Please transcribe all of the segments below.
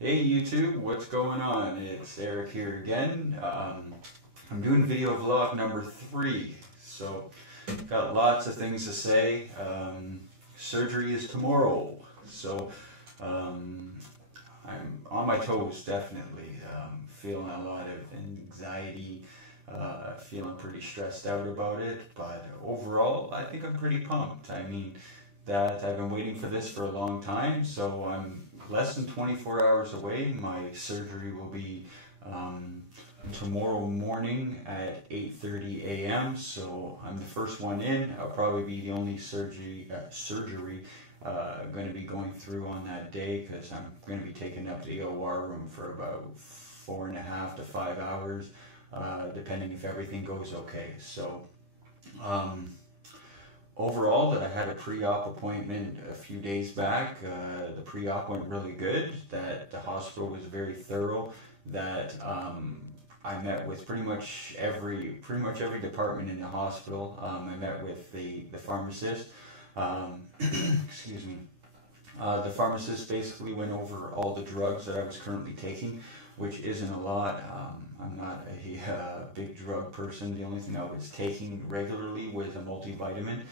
Hey YouTube, what's going on? It's Eric here again. I'm doing video vlog number 3, so got lots of things to say. Surgery is tomorrow, so um, I'm on my toes definitely. Feeling a lot of anxiety, feeling pretty stressed out about it, but overall I think I'm pretty pumped. I mean, that I've been waiting for this for a long time, so I'm less than 24 hours away. My surgery will be tomorrow morning at 8:30 a.m. So I'm the first one in. I'll probably be the only surgery going to be going through on that day because I'm going to be taken up to the OR room for about 4.5 to 5 hours, depending if everything goes okay. So. Overall, that I had a pre-op appointment a few days back. The pre-op went really good. That the hospital was very thorough. That I met with pretty much every department in the hospital. I met with the pharmacist. Excuse me. The pharmacist basically went over all the drugs that I was currently taking, which isn't a lot. I'm not a big drug person. The only thing I was taking regularly was a multivitamin.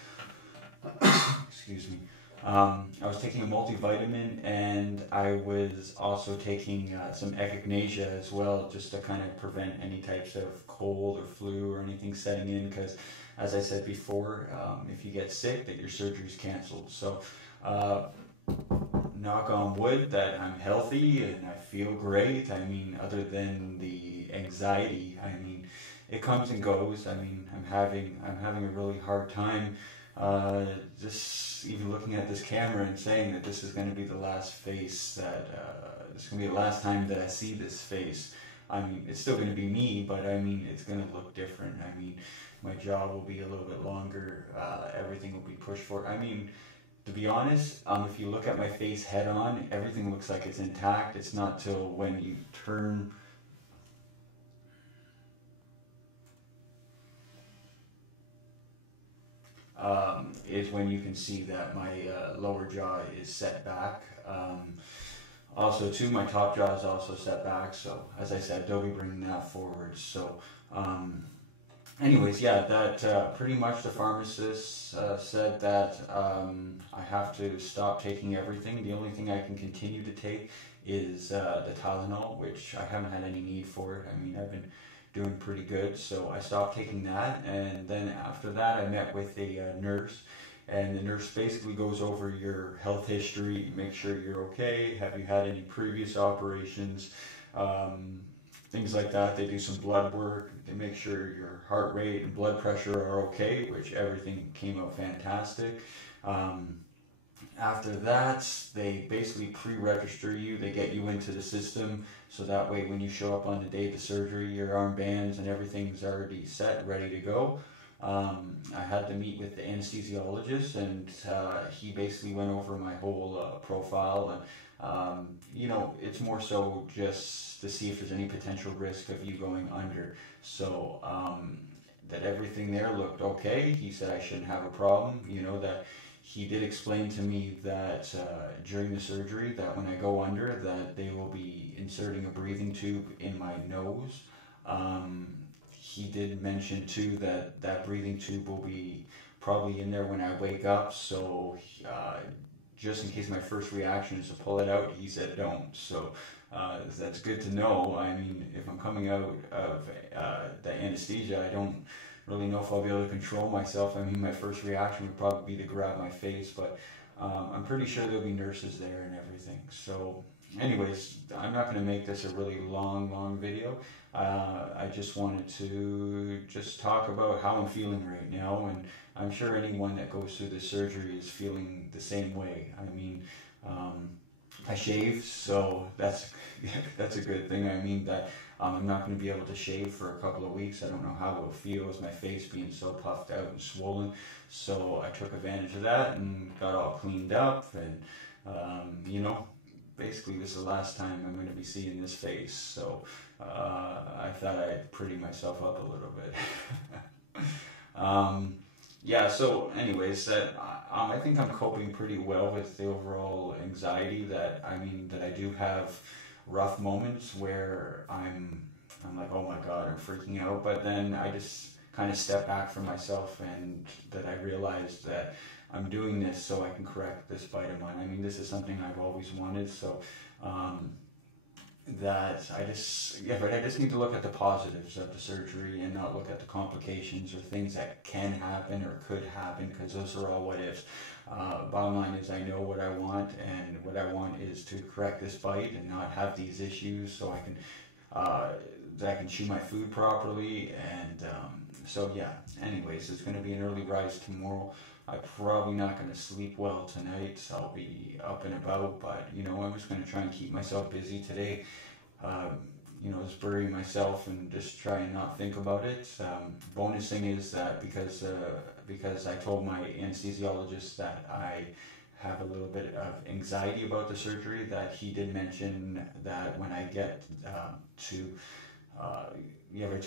Excuse me. I was taking a multivitamin, and I was also taking some echinacea as well, just to kind of prevent any types of cold or flu or anything setting in. Because, as I said before, if you get sick, that your surgery's canceled. So, knock on wood that I'm healthy and I feel great. I mean, other than the anxiety, I mean, it comes and goes. I mean, I'm having a really hard time. Just even looking at this camera and saying that this is going to be the last face that this is going to be the last time that I see this face. I mean, it's still going to be me, but I mean, it's going to look different. I mean, my jaw will be a little bit longer. Everything will be pushed forward. I mean, to be honest, if you look at my face head on, everything looks like it's intact. It's not till when you turn. Is when you can see that my lower jaw is set back. Also, too, my top jaw is also set back. So, as I said, they'll be bringing that forward. So, anyways, yeah, that pretty much the pharmacist said that I have to stop taking everything. The only thing I can continue to take is the Tylenol, which I haven't had any need for it. I mean, I've been doing pretty good, so I stopped taking that, and then after that I met with a nurse, and the nurse basically goes over your health history, make sure you're okay, have you had any previous operations, things like that. They do some blood work, they make sure your heart rate and blood pressure are okay, which everything came out fantastic. After that, they basically pre-register you. They get you into the system, so that way when you show up on the day of the surgery, your armbands and everything's already set, ready to go. I had to meet with the anesthesiologist, and he basically went over my whole profile, and you know, it's more so just to see if there's any potential risk of you going under. So that everything there looked okay. He said I shouldn't have a problem. You know, that he did explain to me that during the surgery, that when I go under, that they will be inserting a breathing tube in my nose. He did mention too that that breathing tube will be probably in there when I wake up. So just in case my first reaction is to pull it out, he said don't. So that's good to know. I mean, if I'm coming out of the anesthesia, I don't really know if I'll be able to control myself. I mean, my first reaction would probably be to grab my face, but I'm pretty sure there'll be nurses there and everything. So anyways, I'm not going to make this a really long video. I just wanted to just talk about how I'm feeling right now, and I'm sure anyone that goes through the surgery is feeling the same way. I mean, I shave, so that's a good thing. I mean that I'm not going to be able to shave for a couple of weeks. I don't know how it'll feel with my face being so puffed out and swollen. So I took advantage of that and got all cleaned up, and you know, basically this is the last time I'm going to be seeing this face. So I thought I'd pretty myself up a little bit. Yeah, so anyways, that I think I'm coping pretty well with the overall anxiety that I do have. rough moments where I'm like, oh my God, I'm freaking out. But then I just kind of step back from myself, and that I realized that I'm doing this so I can correct this bite of mine. I mean, this is something I've always wanted. So that but I just need to look at the positives of the surgery and not look at the complications or things that can happen or could happen, because those are all what ifs. Bottom line is I know what I want, and what I want is to correct this bite and not have these issues, so I can that I can chew my food properly. And so yeah, anyways, it's going to be an early rise tomorrow. I'm probably not going to sleep well tonight. I'll be up and about, but I'm just going to try and keep myself busy today. Just bury myself and just try and not think about it. Bonus thing is that because I told my anesthesiologist that I have a little bit of anxiety about the surgery, that he did mention that when I get to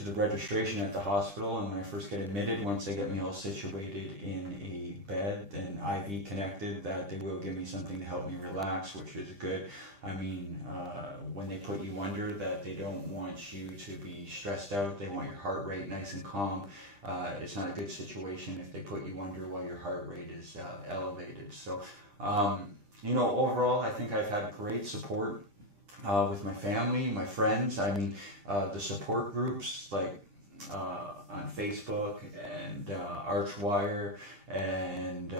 the registration at the hospital, and when I first get admitted, once they get me all situated in a bed and IV connected, that they will give me something to help me relax, which is good. I mean, when they put you under, that they don't want you to be stressed out. They want your heart rate nice and calm. It's not a good situation if they put you under while your heart rate is elevated. So, overall, I think I've had great support with my family, my friends. I mean, the support groups like on Facebook and Archwire, and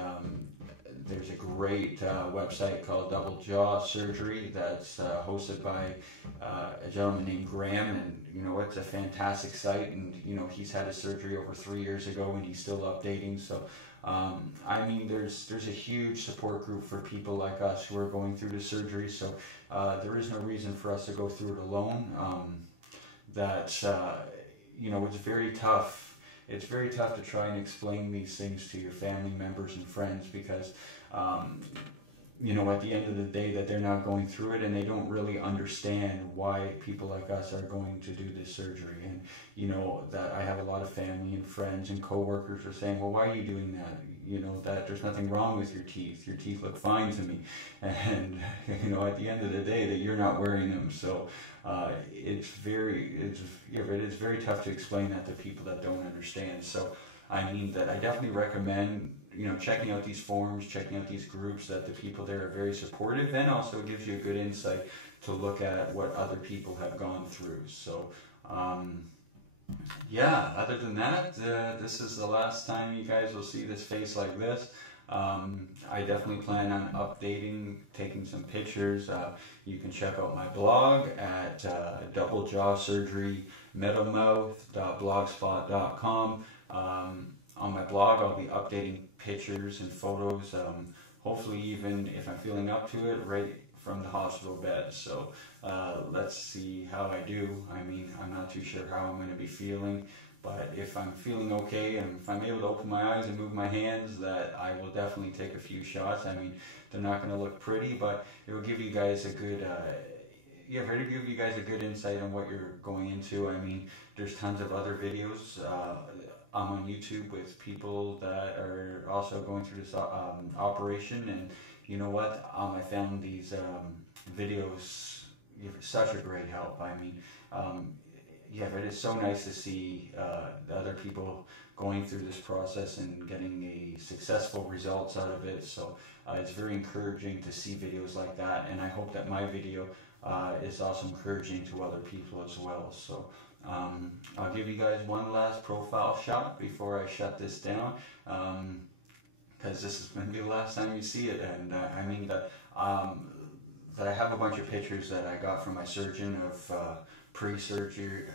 there's a great website called Double Jaw Surgery that's hosted by a gentleman named Graham, and it's a fantastic site, and he's had his surgery over 3 years ago and he's still updating. So I mean, there's a huge support group for people like us who are going through the surgery. So there is no reason for us to go through it alone. It's very tough. It's very tough to try and explain these things to your family members and friends, because at the end of the day, that they're not going through it, and they don't really understand why people like us are going to do this surgery. And that I have a lot of family and friends and coworkers are saying, well, why are you doing that? That there's nothing wrong with your teeth. Your teeth look fine to me. And at the end of the day, that you're not wearing them. So it's very tough to explain that to people that don't understand. So I mean, that I definitely recommend checking out these forums, checking out these groups, that the people there are very supportive, and also gives you a good insight to look at what other people have gone through. So other than that, this is the last time you guys will see this face like this. I definitely plan on updating, taking some pictures. You can check out my blog at doublejawsurgerymeadowmouth.blogspot.com. On my blog, I'll be updating pictures and photos, hopefully even if I'm feeling up to it, right from the hospital bed. So let's see how I do. I mean, I'm not too sure how I'm going to be feeling, but if I'm feeling okay, and if I'm able to open my eyes and move my hands, that I will definitely take a few shots. I mean, they're not going to look pretty, but it will give you guys a good give you guys a good insight on what you're going into. I mean, there's tons of other videos. I'm on YouTube with people that are also going through this operation, and you know what? I found these videos give such a great help. I mean, but it's so nice to see the other people going through this process and getting a successful results out of it. So it's very encouraging to see videos like that, and I hope that my video is also encouraging to other people as well. So I'll give you guys one last profile shot before I shut this down, because this is going to be the last time you see it. And I mean that I have a bunch of pictures that I got from my surgeon of pre-surgery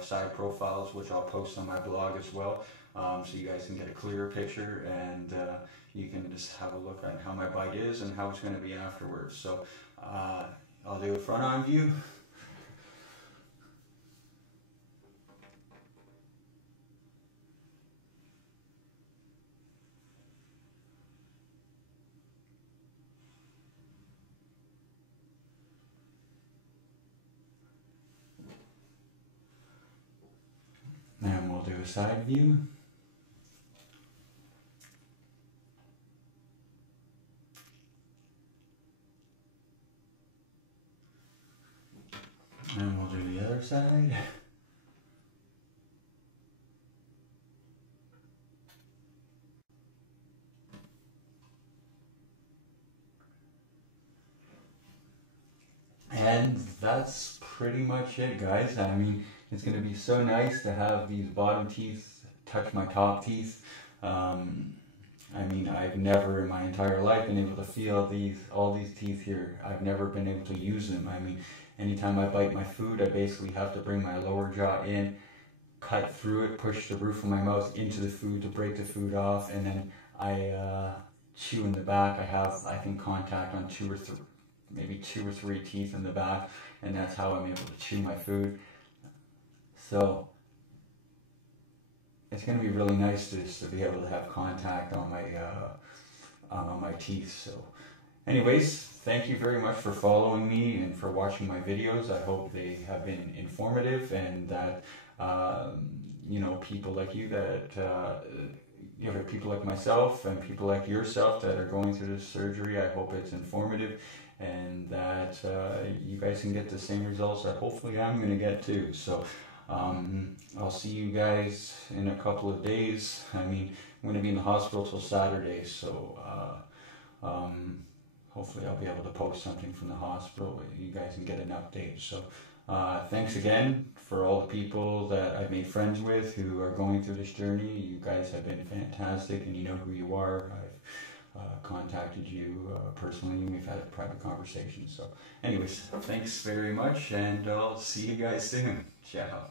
side profiles, which I'll post on my blog as well, so you guys can get a clearer picture, and you can just have a look at how my bite is and how it's going to be afterwards. So I'll do a front-on view. Then we'll do a side view. other side. And that's pretty much it, guys. I mean, it's going to be so nice to have these bottom teeth touch my top teeth. Um, I mean, I've never in my entire life been able to feel all these teeth here. I've never been able to use them. I mean, anytime I bite my food, I basically have to bring my lower jaw in, cut through it, push the roof of my mouth into the food to break the food off, and then I chew in the back. I have, I think, contact on maybe two or three teeth in the back, and that's how I'm able to chew my food. So it's going to be really nice to be able to have contact on my teeth. So anyways, thank you very much for following me and for watching my videos. I hope they have been informative, and that you know, people like you that you know, people like myself and people like yourself that are going through this surgery, I hope it's informative, and that you guys can get the same results that hopefully I'm going to get too. So I'll see you guys in a couple of days. I mean, I'm going to be in the hospital till Saturday, so hopefully I'll be able to post something from the hospital. You guys can get an update. So thanks again for all the people that I've made friends with who are going through this journey. You guys have been fantastic, and you know who you are. I've contacted you personally, and we've had a private conversation. So anyways, thanks very much, and I'll see you guys soon. Ciao.